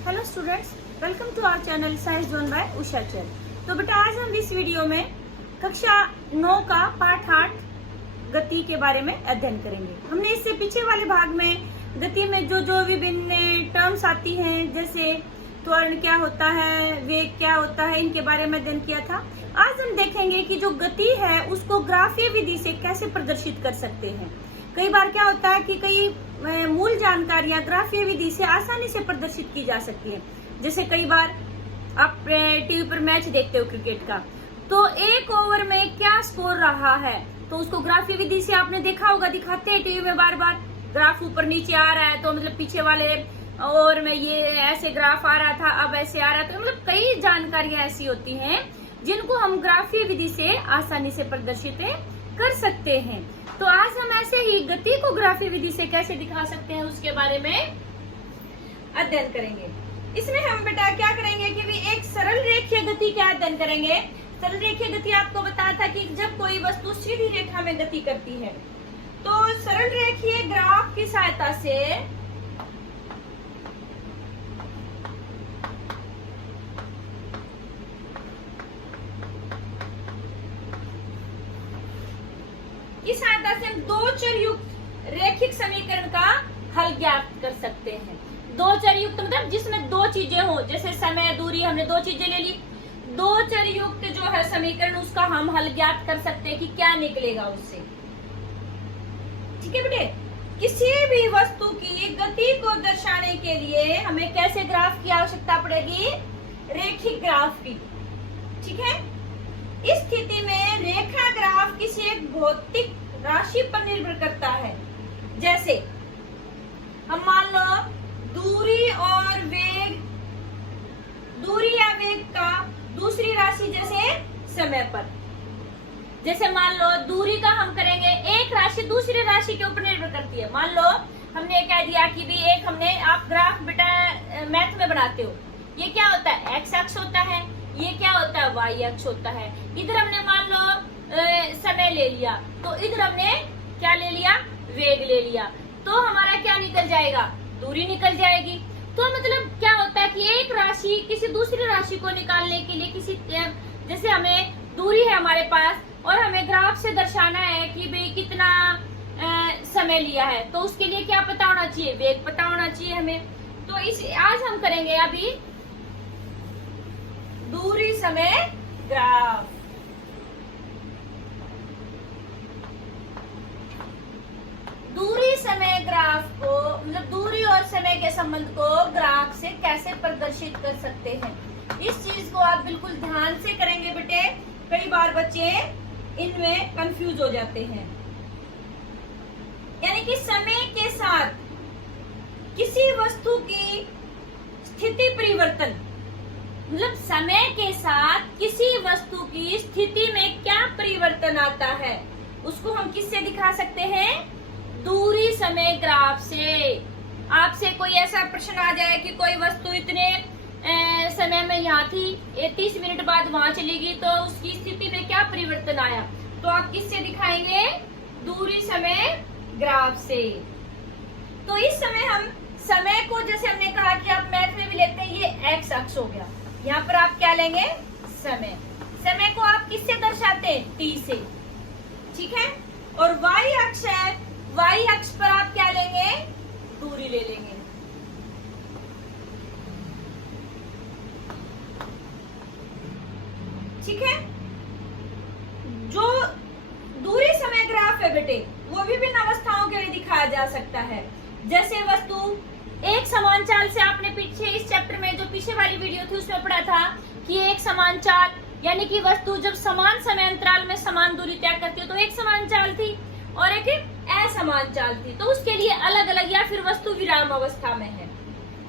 Hello students, welcome to our channel science zone by Usha चल। तो बेटा आज हम इस वीडियो में कक्षा 9 का पाठ 8 गति के बारे में अध्ययन करेंगे। हमने इससे पीछे वाले भाग में गति में जो विभिन्न टर्म्स आती हैं, जैसे त्वरण क्या होता है, वेग क्या होता है, इनके बारे में अध्ययन किया था। आज हम देखेंगे कि जो गति है उसको ग्राफीय विधि से कैसे प्रदर्शित कर सकते हैं। कई बार क्या होता है कि कई मूल जानकारियां ग्राफीय विधि से आसानी से प्रदर्शित की जा सकती है। जैसे कई बार आप टीवी पर मैच देखते हो क्रिकेट का, तो एक ओवर में क्या स्कोर रहा है, तो उसको ग्राफीय विधि से आपने देखा होगा, दिखाते हैं टीवी में बार बार। ग्राफ ऊपर नीचे आ रहा है तो मतलब पीछे वाले ओवर में ये ऐसे ग्राफ आ रहा था, अब ऐसे आ रहा था। मतलब कई जानकारियां ऐसी होती हैं जिनको हम ग्राफीय विधि से आसानी से प्रदर्शित कर सकते हैं। तो आज हम ऐसे ही गति को ग्राफीय विधि से कैसे दिखा सकते हैं उसके बारे में अध्ययन करेंगे। इसमें हम बेटा क्या करेंगे कि भी एक सरल रेखीय गति का अध्ययन करेंगे। सरल रेखीय गति आपको बताया था कि जब कोई वस्तु सीधी रेखा में गति करती है, तो सरल रेखीय ग्राफ की सहायता से हम दो चर युक्त रेखिक समीकरण का हल ज्ञात कर सकते हैं। दो चर युक्त मतलब जिसमें दो चीजें हो, जैसे समय, दूरी, हमने दो चीजें ले ली। दो चर युक्त जो है समीकरण, उसका हम हल ज्ञात कर सकते हैं कि क्या निकलेगा उससे। ठीक है बेटे, किसी भी वस्तु की गति को दर्शाने के लिए हमें कैसे ग्राफ की आवश्यकता पड़ेगी? रेखिक ग्राफ की। ठीक है, इस स्थिति में रेखा ग्राफ किसी एक भौतिक राशि पर निर्भर करता है। जैसे हम मान लो दूरी और वेग, दूरी या वेग का दूसरी राशि जैसे समय पर। जैसे मान लो दूरी का हम करेंगे, एक राशि दूसरी राशि के ऊपर निर्भर करती है। मान लो हमने कह दिया कि भी एक हमने, आप ग्राफ बेटा मैथ में बनाते हो, ये क्या होता है? एक्स अक्ष होता है, ये क्या होता है? वाई अक्ष होता है। इधर हमने मान लो समय ले लिया, तो इधर हमने क्या ले लिया? वेग ले लिया। तो हमारा क्या निकल जाएगा? दूरी निकल जाएगी। तो मतलब क्या होता है कि एक राशि किसी दूसरी राशि को निकालने के लिए किसी, जैसे हमें दूरी है हमारे पास और हमें ग्राफ से दर्शाना है कि भाई कितना समय लिया है, तो उसके लिए क्या पता होना चाहिए? वेग पता होना चाहिए हमें। तो इस आज हम करेंगे अभी दूरी समय ग्राफ। दूरी समय ग्राफ को मतलब दूरी और समय के संबंध को ग्राफ से कैसे प्रदर्शित कर सकते हैं, इस चीज को आप बिल्कुल ध्यान से करेंगे बेटे। कई बार बच्चे इनमें कंफ्यूज हो जाते हैं। यानी कि समय के साथ किसी वस्तु की स्थिति परिवर्तन, मतलब समय के साथ किसी वस्तु की स्थिति में क्या परिवर्तन आता है, उसको हम किससे दिखा सकते हैं? दूरी समय ग्राफ से। आपसे कोई ऐसा प्रश्न आ जाए कि कोई वस्तु इतने समय में यहाँ थी, 30 मिनट बाद वहां चली गई, तो उसकी स्थिति में क्या परिवर्तन आया, तो आप किससे दिखाएंगे? दूरी समय ग्राफ से। तो इस समय हम समय को, जैसे हमने कहा कि आप मैथ में भी लेते हैं, ये एक्स अक्ष हो गया, यहाँ पर आप क्या लेंगे? समय। समय को आप किससे दर्शाते हैं? टी से। ठीक है, और वाई अक्ष है, वाई अक्ष पर आप क्या लेंगे? दूरी ले लेंगे। ठीक है, जो दूरी समय ग्राफ है बेटे, वो विभिन्न अवस्थाओं के लिए दिखाया जा सकता है। जैसे वस्तु एक समान चाल से, आपने पीछे इस चैप्टर में जो पीछे वाली वीडियो थी उसमें पढ़ा था कि एक समान चाल, यानी कि वस्तु जब समान समय अंतराल में समान दूरी तय करती है, तो एक समान चाल थी और एक असमान चाल थी, तो उसके लिए अलग अलग, या फिर वस्तु विराम अवस्था में है।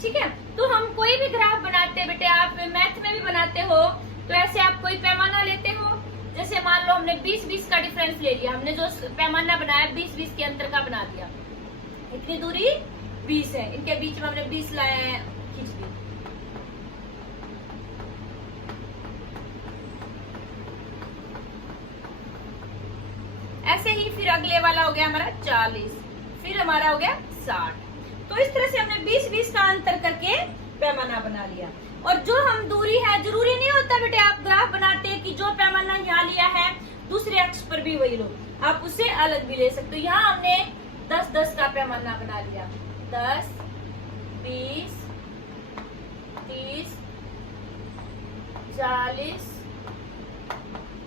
ठीक है, तो हम कोई भी ग्राफ बनाते हैं बेटे, आप मैथ में भी बनाते हो, तो ऐसे आप कोई पैमाना लेते हो। जैसे मान लो हमने 20-20 का डिफरेंस ले लिया, हमने जो पैमाना बनाया 20-20 के अंतर का बना दिया। इतनी दूरी 20 है, इनके बीच में हमने 20 लाया है, खींच दी। ऐसे ही फिर अगले वाला हो गया हमारा 40, फिर हमारा हो गया 60। तो इस तरह से हमने 20-20 का अंतर करके पैमाना और जो हम दूरी है, जरूरी नहीं होता बेटे आप ग्राफ बनाते कि जो पैमाना यहाँ लिया है दूसरे अक्ष पर भी वही लो, आप उससे अलग भी ले सकते हो। यहाँ हमने 10-10 का पैमाना बना लिया, 10, 20, 30, 40,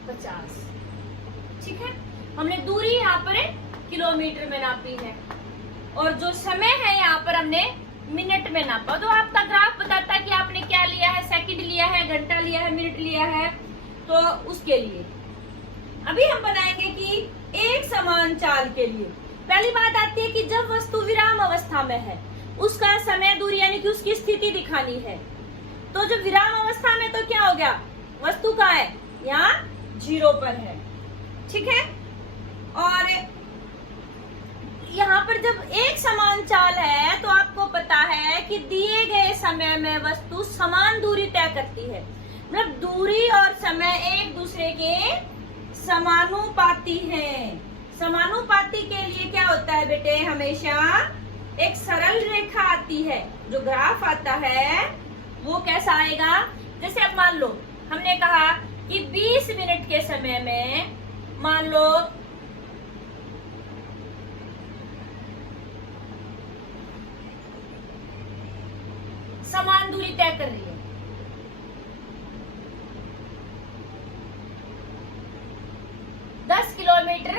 50। ठीक है, हमने दूरी यहाँ पर किलोमीटर में नापी है और जो समय है यहाँ पर हमने मिनट में नापा। तो आपका ग्राफ बताता है कि आपने क्या लिया है, सेकंड लिया है, घंटा लिया है, मिनट लिया है, तो उसके लिए अभी हम बनाएंगे कि एक समान चाल के लिए पहली बात आती है कि जब वस्तु विराम अवस्था में है उसका समय दूरी यानी कि उसकी स्थिति दिखानी है। तो जब विराम अवस्था में तो क्या हो गया, वस्तु कहाँ है, यहाँ 0 पर है। ठीक है, और यहाँ पर जब एक समान चाल है तो आपको पता है कि दिए गए समय में वस्तु समान दूरी तय करती है, मतलब दूरी और समय एक दूसरे के समानुपाती हैं। समानुपाती के लिए क्या होता है बेटे, हमेशा एक सरल रेखा आती है, जो ग्राफ आता है वो कैसा आएगा, जैसे अब मान लो हमने कहा कि 20 मिनट के समय में मान लो समान दूरी तय कर रही है। किलोमीटर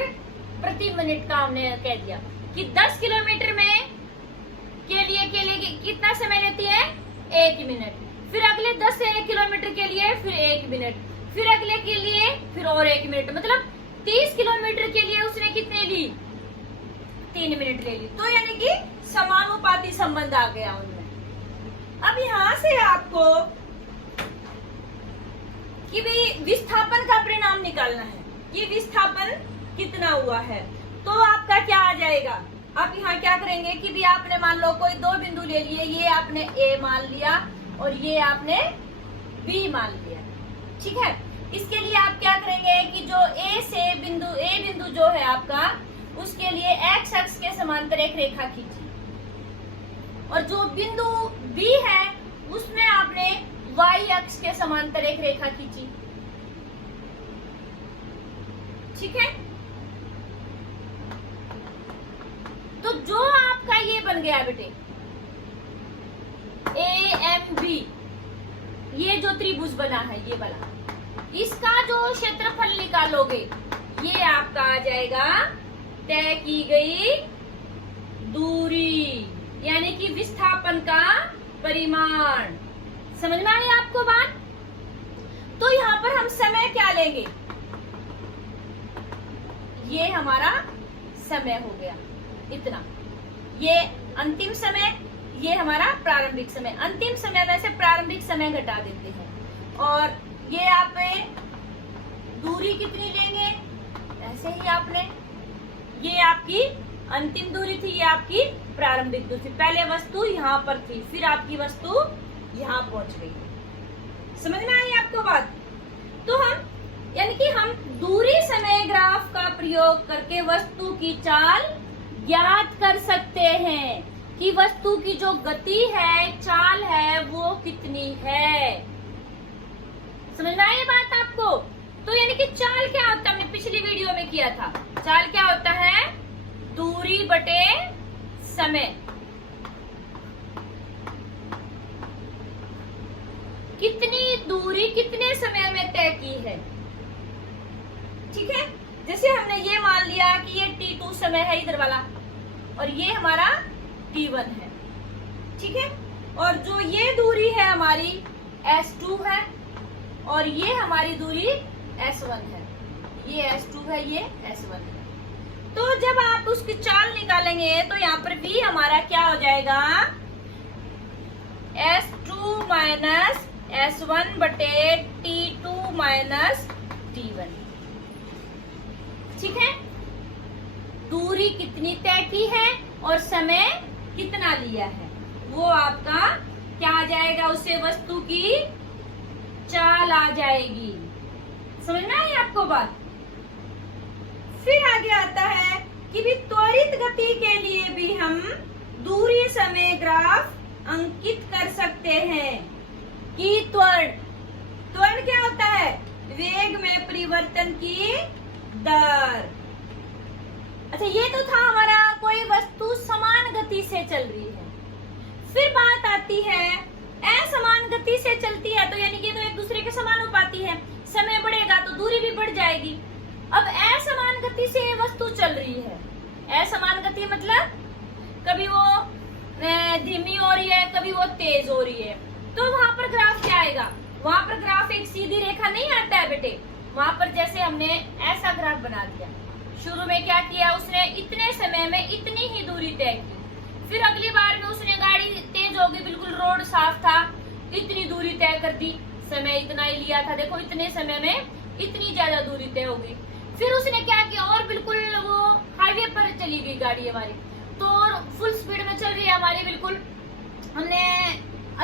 प्रति मिनट का हमने कह दिया कि 10 किलोमीटर में के लिए कितना समय लेती है, 1 मिनट। फिर अगले 10 किलोमीटर के लिए फिर 1 मिनट, फिर अगले के लिए फिर और 1 मिनट, मतलब 30 किलोमीटर के लिए उसने कितने ली, 3 मिनट ले ली। तो यानी कि समानुपाती संबंध आ गया उनमें। अब यहाँ से आपको कि भाई विस्थापन का परिणाम निकालना है, ये विस्थापन कितना हुआ है। तो आपका क्या आ जाएगा, आप यहाँ क्या करेंगे कि भी आपने मान लो कोई 2 बिंदु ले लिए, ये आपने A मान लिया और ये आपने B मान लिया। ठीक है, इसके लिए आप क्या करेंगे कि जो A बिंदु जो है आपका, उसके लिए x अक्ष के समांतर एक रेखा खींची और जो बिंदु B है उसमें आपने y अक्ष के समांतर एक रेखा खींची। ठीक है, तो जो आपका ये बन गया बेटे AMB, ये जो त्रिभुज बना है ये वाला, इसका जो क्षेत्रफल निकालोगे ये आपका आ जाएगा तय की गई दूरी, यानी कि विस्थापन का परिमाण। समझ में आई आपको बात। तो यहाँ पर हम समय क्या लेंगे, ये हमारा समय हो गया इतना, ये अंतिम समय, ये हमारा प्रारंभिक समय। अंतिम समय में से प्रारंभिक समय घटा देते हैं और ये आप दूरी कितनी लेंगे, ऐसे ही आपने, ये आपकी अंतिम दूरी थी, ये आपकी प्रारंभिक दूरी थी। पहले वस्तु यहाँ पर थी, फिर आपकी वस्तु यहाँ पहुंच गई। समझ में आई आपको बात। तो हम यानी कि हम दूरी समय ग्राफ का प्रयोग करके वस्तु की चाल ज्ञात कर सकते हैं कि वस्तु की जो गति है, चाल है, वो कितनी है। समझ में आई बात आपको। तो यानी कि चाल क्या होता है, हमने पिछली वीडियो में किया था, चाल क्या होता है, दूरी बटे समय। कितनी दूरी कितने समय में तय की है। ठीक है, जैसे हमने ये मान लिया कि ये T2 समय है इधर वाला और ये हमारा T1 है। ठीक है, और जो ये दूरी है हमारी S2 है और ये हमारी दूरी S1 है, ये S2 है, ये S1 है। तो जब आप उसकी चाल निकालेंगे तो यहाँ पर भी हमारा क्या हो जाएगा, S2 माइनस S1 बटे T2 माइनस T1। ठीक है, दूरी कितनी तय की है और समय कितना लिया है, वो आपका क्या आ जाएगा, उससे वस्तु की चाल आ जाएगी। समझ में आई आपको बात। फिर आगे आता है कि भी त्वरित गति के लिए भी हम दूरी समय ग्राफ अंकित कर सकते हैं कि परिवर्तन की दर। अच्छा, ये तो था हमारा कोई वस्तु समान गति से चल रही है। फिर बात आती है असमान गति से चलती है, तो यानी कि तो एक दूसरे के समान हो पाती है। समय बढ़ेगा तो दूरी भी बढ़ जाएगी। अब असमान गति से वस्तु चल रही है। असमान गति मतलब कभी वो धीमी हो रही है, कभी वो तेज हो रही है, तो वहां पर ग्राफ क्या आएगा? वहां पर ग्राफ एक सीधी रेखा नहीं आता है बेटे। वहां पर जैसे हमने ऐसा ग्राफ बना दिया, शुरू में क्या किया उसने, इतने समय में इतनी ही दूरी तय की। फिर अगली बार में उसने गाड़ी तेज हो गई, बिल्कुल रोड साफ था, इतनी दूरी तय कर दी, समय इतना ही लिया था, देखो इतने समय में इतनी ज्यादा दूरी तय हो गई। फिर उसने क्या किया, और बिल्कुल वो हाईवे पर चली गई गाड़ी हमारी, तो फुल स्पीड में चल रही है हमारी, बिल्कुल हमने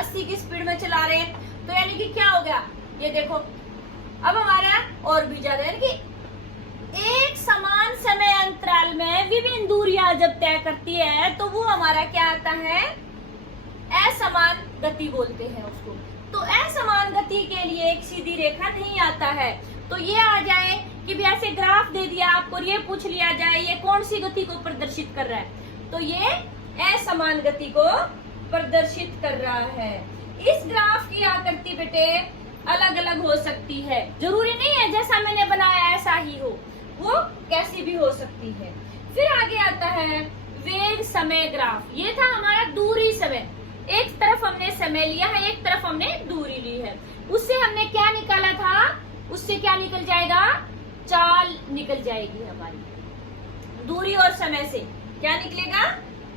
80 की स्पीड में चला रहे हैं, तो यानी कि क्या हो गया, ये देखो अब हमारा और भी ज्यादा, यानी कि एक समान समय अंतराल में विभिन्न दूरियां जब तय करती है तो वो हमारा क्या आता है, असमान गति बोलते हैं उसको। तो असमान गति के लिए एक सीधी रेखा नहीं आता है। तो ये आ जाए कि भी ऐसे ग्राफ दे दिया आपको, ये पूछ लिया जाए ये कौन सी गति को प्रदर्शित कर रहा है, तो ये असमान गति को प्रदर्शित कर रहा है। इस ग्राफ की आकृति बेटे अलग अलग हो सकती है, जरूरी नहीं है जैसा मैंने बनाया ऐसा ही हो, वो कैसी भी हो सकती है। फिर आगे आता है वेग समय ग्राफ। ये था हमारा दूरी समय, एक तरफ हमने समय लिया है, एक तरफ हमने दूरी ली है। उससे हमने क्या निकाला था, उससे क्या निकल जाएगा, चाल निकल जाएगी हमारी। दूरी और समय से क्या निकलेगा,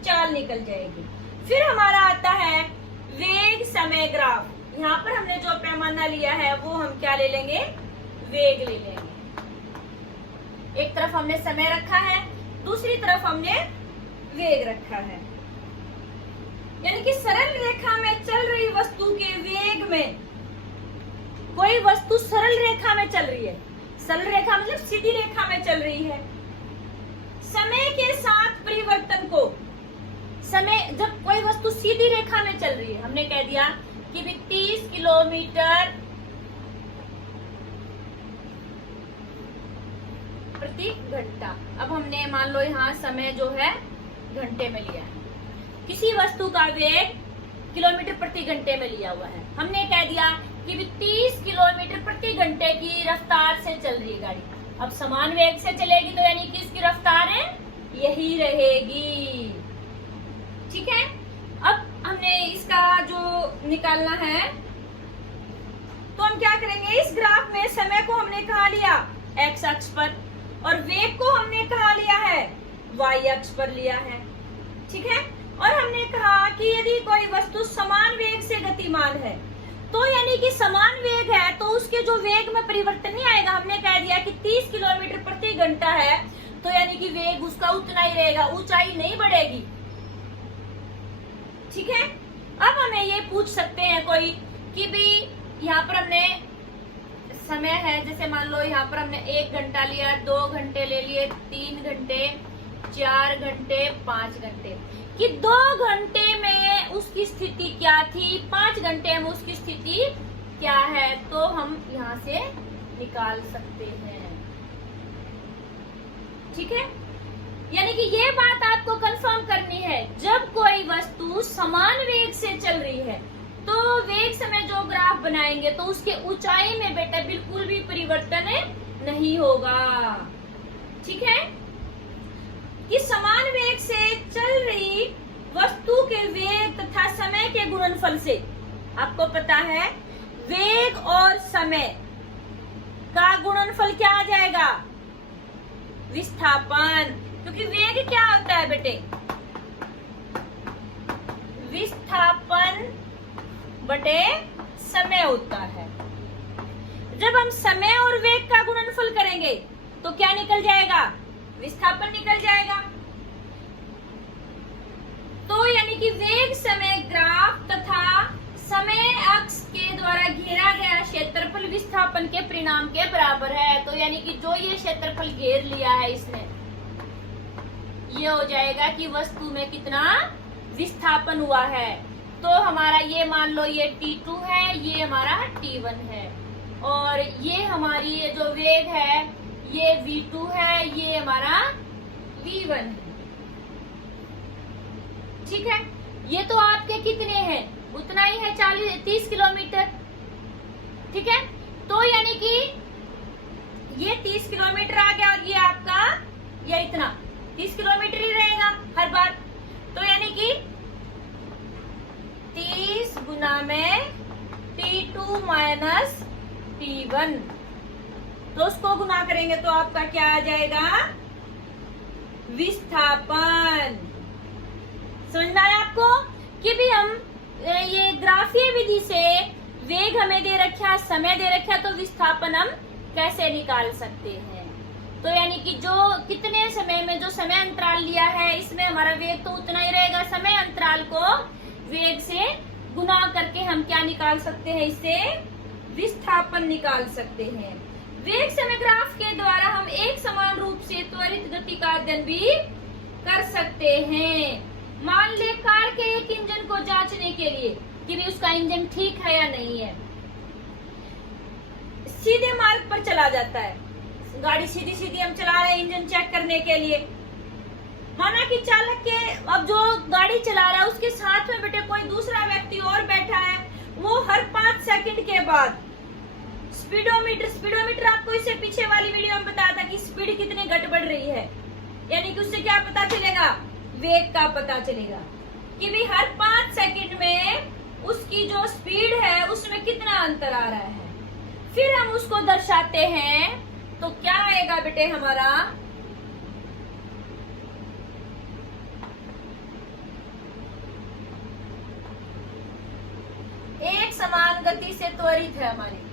चाल निकल जाएगी। फिर हमारा आता है वेग समय ग्राफ। यहाँ पर हमने जो पैमाना लिया है वो हम क्या ले लेंगे, वेग ले लेंगे। एक तरफ हमने समय रखा है, दूसरी तरफ हमने वेग रखा है। यानी कि सरल रेखा में चल रही वस्तु के वेग में, कोई वस्तु सरल रेखा में चल रही है, सरल रेखा मतलब सीधी रेखा में चल रही है, समय के साथ परिवर्तन को, समय जब कोई वस्तु सीधी रेखा में चल रही है, हमने कह दिया कि भी 30 किलोमीटर प्रति घंटा। अब हमने मान लो यहाँ समय जो है घंटे में लिया है, किसी वस्तु का वेग किलोमीटर प्रति घंटे में लिया हुआ है, हमने कह दिया कि भी 30 किलोमीटर प्रति घंटे की रफ्तार से चल रही गाड़ी। अब समान वेग से चलेगी तो यानी कि इसकी रफ्तार है यही रहेगी, ठीक है। अब हमने इसका जो निकालना है तो हम क्या करेंगे, इस ग्राफ में समय को हमने कहा लिया एक्स अक्ष पर और वेग को हमने कहा लिया है वाई अक्ष पर लिया है, ठीक है। और हमने कहा कि यदि कोई वस्तु समान वेग से गतिमान है तो यानी कि समान वेग है तो उसके जो वेग में परिवर्तन नहीं आएगा। हमने कह दिया कि 30 किलोमीटर प्रति घंटा है तो यानी कि वेग उसका उतना ही रहेगा, ऊंचाई नहीं बढ़ेगी, ठीक है। अब हमें ये पूछ सकते हैं कोई कि भी यहाँ पर हमने समय है, जैसे मान लो यहाँ पर हमने 1 घंटा लिया, 2 घंटे ले लिए, 3 घंटे, 4 घंटे, 5 घंटे, कि 2 घंटे में उसकी स्थिति क्या थी, 5 घंटे में उसकी स्थिति क्या है, तो हम यहाँ से निकाल सकते हैं, ठीक है। यानी कि ये बात आपको कंफर्म करनी है, जब कोई वस्तु समान वेग से चल रही है तो वेग समय जो ग्राफ बनाएंगे तो उसके ऊंचाई में बेटा बिल्कुल भी परिवर्तन नहीं होगा, ठीक है। कि समान वेग से चल रही वस्तु के वेग तथा समय के गुणनफल से, आपको पता है वेग और समय का गुणनफल क्या आ जाएगा, विस्थापन। क्योंकि वेग क्या होता है बेटे, विस्थापन बटे समय होता है। जब हम समय और वेग का गुणनफल करेंगे तो क्या निकल जाएगा, विस्थापन निकल जाएगा। तो यानी कि वेग समय ग्राफ तथा समय अक्ष के द्वारा घेरा गया क्षेत्रफल विस्थापन के परिणाम के बराबर है। तो यानी कि जो ये क्षेत्रफल घेर लिया है इसने, ये हो जाएगा कि वस्तु में कितना विस्थापन हुआ है। तो हमारा ये मान लो ये T2 है, ये हमारा T1 है। और ये हमारी जो वेग है ये v2 है, ये हमारा v1 है। ठीक है, ये तो आपके कितने हैं, उतना ही है 30 किलोमीटर। ठीक है, तो यानी कि ये 30 किलोमीटर आ गया और ये आपका ये इतना 30 किलोमीटर ही रहेगा हर बार। तो यानी कि 30 गुना में T2 माइनस T1, तो उसको गुना करेंगे तो आपका क्या आ जाएगा, विस्थापन। समझ में आया आपको कि भी हम ये ग्राफीय विधि से वेग हमें दे रखा, समय दे रखा, तो विस्थापन हम कैसे निकाल सकते हैं। तो यानी कि जो कितने समय में जो समय अंतराल लिया है इसमें हमारा वेग तो उतना ही रहेगा, समय अंतराल को वेग से गुना करके हम क्या निकाल सकते हैं, इससे विस्थापन निकाल सकते हैं। वेग समय ग्राफ के द्वारा हम एक समान रूप से त्वरित गति का अध्ययन भी कर सकते हैं। मान ले कार के एक इंजन को जांचने के लिए कि भी उसका इंजन ठीक है या नहीं है, सीधे मार्ग पर चला जाता है, गाड़ी सीधी सीधी हम चला रहे हैं इंजन चेक करने के लिए। माना कि चालक के अब जो गाड़ी चला रहा है उसके साथ में बेटे कोई दूसरा व्यक्ति और बैठा है, वो हर 5 सेकंड के बाद स्पीडोमीटर आपको इससे पीछे वाली वीडियो में बताया था कि स्पीड कितनी घट बढ़ रही है, यानी कि उससे क्या पता चलेगा, वेग का पता चलेगा कि भी हर 5 सेकंड में उसकी जो स्पीड है उसमें कितना अंतर आ रहा है। फिर हम उसको दर्शाते हैं तो क्या आएगा बेटे हमारा, एक समान गति से त्वरित है हमारी।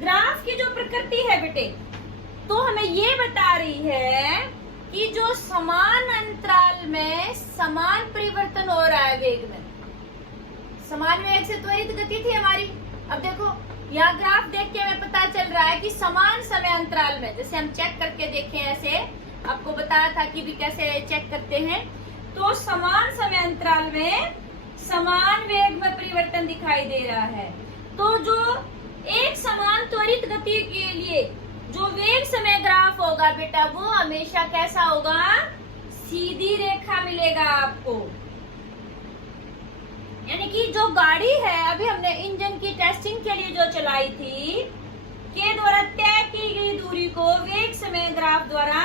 ग्राफ की जो प्रकृति है बेटे तो हमें ये बता रही है कि जो समान अंतराल में समान परिवर्तन हो रहा है वेग में, समान वेग से त्वरित गति थी हमारी। अब देखो यहाँ ग्राफ देख के हमें पता चल रहा है कि समान समय अंतराल में, जैसे हम चेक करके देखें, ऐसे आपको बताया था कि भी कैसे चेक करते हैं, तो समान समय अंतराल में समान वेग में परिवर्तन दिखाई दे रहा है। तो जो एक समान त्वरित गति के लिए जो वेग समय ग्राफ होगा बेटा वो हमेशा कैसा होगा, सीधी रेखा मिलेगा आपको। यानी कि जो गाड़ी है अभी हमने इंजन की टेस्टिंग के लिए जो चलाई थी के द्वारा तय की गई दूरी को वेग समय ग्राफ द्वारा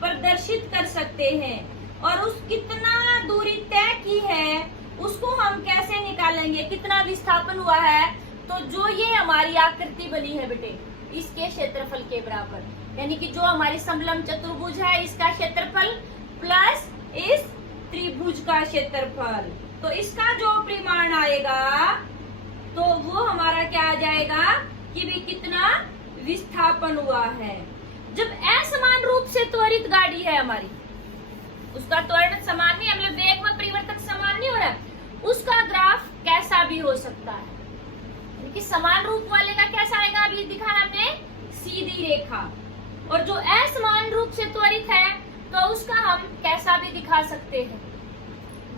प्रदर्शित कर सकते हैं, और उस कितना दूरी तय की है उसको हम कैसे निकालेंगे, कितना विस्थापन हुआ है, तो जो ये हमारी आकृति बनी है बेटे इसके क्षेत्रफल के बराबर, यानी कि जो हमारी समलंब चतुर्भुज है इसका क्षेत्रफल प्लस इस त्रिभुज का क्षेत्रफल, तो इसका जो परिमाण आएगा तो वो हमारा क्या आ जाएगा कि भी कितना विस्थापन हुआ है। जब असमान रूप से त्वरित गाड़ी है हमारी, उसका त्वरण समान नहीं, मतलब वेग में परिवर्तन समान नहीं हो रहा है, उसका ग्राफ कैसा भी हो सकता है। कि समान रूप वाले का कैसा आएगा, अभी दिखाना हमने सीधी रेखा, और जो असमान रूप से त्वरित है तो उसका हम कैसा भी दिखा सकते हैं।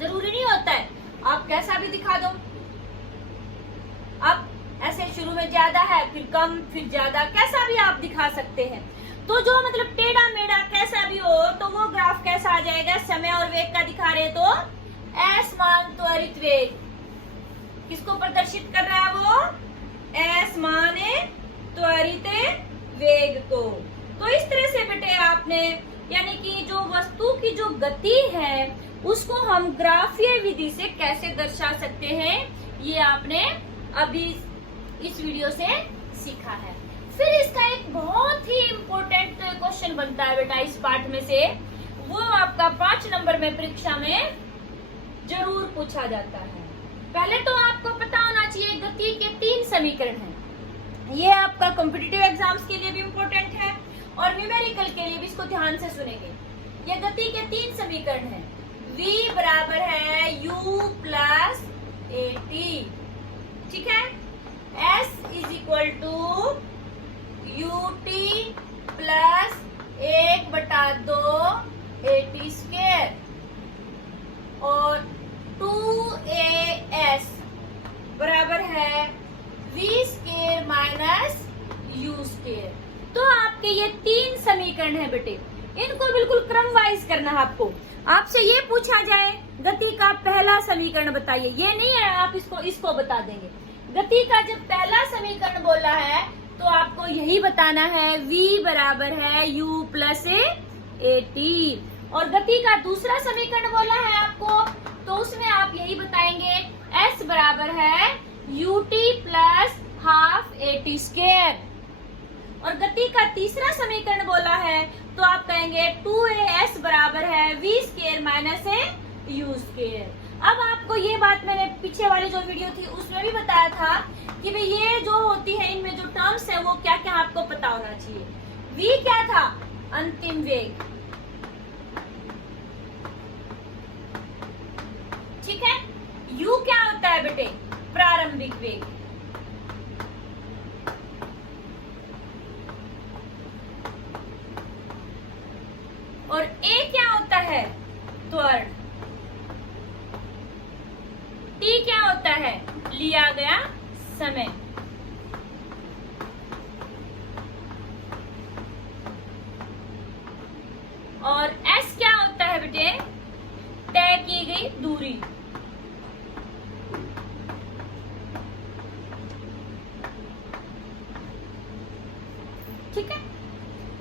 जरूरी नहीं होता है आप कैसा भी दिखा दो, अब ऐसे शुरू में ज्यादा है फिर कम फिर ज्यादा, कैसा भी आप दिखा सकते हैं। तो जो मतलब टेढ़ा मेढ़ा कैसा भी हो तो वो ग्राफ कैसा आ जाएगा, समय और वेग का दिखा रहे तो असमान त्वरित वेग किसको प्रदर्शित कर रहा है, वो असमान त्वरित वेग को। तो इस तरह से बेटे आपने यानी कि जो वस्तु की जो गति है उसको हम ग्राफीय विधि से कैसे दर्शा सकते हैं, ये आपने अभी इस वीडियो से सीखा है। फिर इसका एक बहुत ही इम्पोर्टेंट क्वेश्चन बनता है बेटा इस पाठ में से, वो आपका 5 नंबर में परीक्षा में जरूर पूछा जाता है। पहले तो आपको पता होना चाहिए गति के 3 समीकरण हैं। ये आपका कॉम्पिटिटिव एग्जाम्स के लिए भी इम्पोर्टेंट है और न्यूमेरिकल के लिए भी, इसको ध्यान से सुनेंगे। ये गति के 3 समीकरण हैं। v बराबर है u प्लस at, ठीक है। s is equal to ut plus 2at square और 2as बराबर है v square minus u square. तो आपके ये 3 समीकरण है बेटे, इनको बिल्कुल क्रम वाइज करना है आपको। आपसे ये पूछा जाए गति का पहला समीकरण बताइए, ये नहीं है आप इसको बता देंगे। गति का जब पहला समीकरण बोला है तो आपको यही बताना है v बराबर है u प्लस at। और गति का दूसरा समीकरण बोला है आपको तो उसमें आप यही बताएंगे s बराबर है ut plus half at square. और गति का तीसरा समीकरण बोला है तो आप कहेंगे 2as बराबर है v square minus u square. अब आपको ये बात मैंने पीछे वाली जो वीडियो थी उसमें भी बताया था कि भाई ये जो होती है इनमें जो टर्म्स है वो क्या क्या आपको पता होना चाहिए। v क्या था? अंतिम वेग, ठीक है। u क्या होता है बेटे? प्रारंभिक वेग। और a क्या होता है? त्वरण। t क्या होता है? लिया गया समय। और s क्या होता है बेटे? तय की गई दूरी। ठीक है,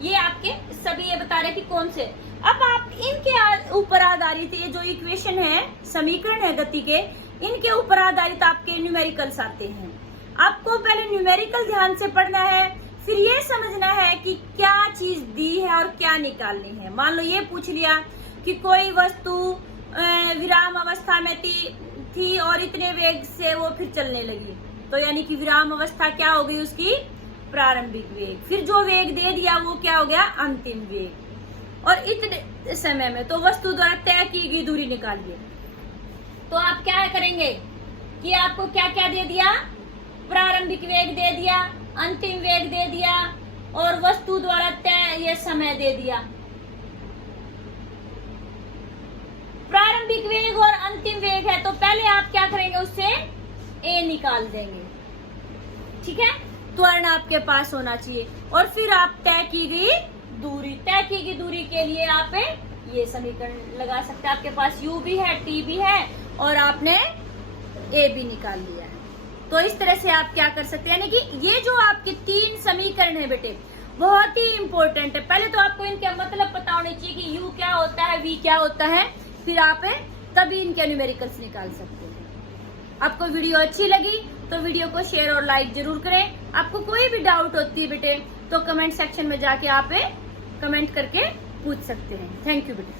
ये आपके सभी ये बता रहे कि कौन से। अब आप इनके ऊपर आधारित ये जो इक्वेशन है, समीकरण है गति के, इनके ऊपर आधारित आपके न्यूमेरिकल्स आते हैं। आपको पहले न्यूमेरिकल ध्यान से पढ़ना है, फिर ये समझना है कि क्या चीज दी है और क्या निकालनी है। मान लो ये पूछ लिया कि कोई वस्तु विराम अवस्था में थी और इतने वेग से वो फिर चलने लगी, तो यानी कि विराम अवस्था क्या हो गई उसकी? प्रारंभिक वेग। फिर जो वेग दे दिया वो क्या हो गया? अंतिम वेग। और इतने समय में तो वस्तु द्वारा तय की गई दूरी निकालिए। तो आप क्या करेंगे कि आपको क्या क्या दे दिया? प्रारंभिक वेग दे दिया, अंतिम वेग दे दिया और वस्तु द्वारा तय ये समय दे दिया। प्रारंभिक वेग और अंतिम वेग है तो पहले आप क्या करेंगे? उससे a निकाल देंगे, ठीक है। त्वरण आपके पास होना चाहिए और फिर आप तय की गई दूरी के लिए आप ये समीकरण लगा सकते हैं। आपके पास u भी है, t भी है और आपने a भी निकाल लिया है। तो इस तरह से आप क्या कर सकते हैं, यानी कि ये जो आपके 3 समीकरण है बेटे बहुत ही इंपॉर्टेंट है। पहले तो आपको इनके मतलब पता होने चाहिए कि u क्या होता है, v क्या होता है, फिर आप तभी इनके न्यूमेरिकल्स निकाल सकते हैं। आपको वीडियो अच्छी लगी तो वीडियो को शेयर और लाइक जरूर करें। आपको कोई भी डाउट होती है बेटे तो कमेंट सेक्शन में जाके आप कमेंट करके पूछ सकते हैं। थैंक यू बेटे।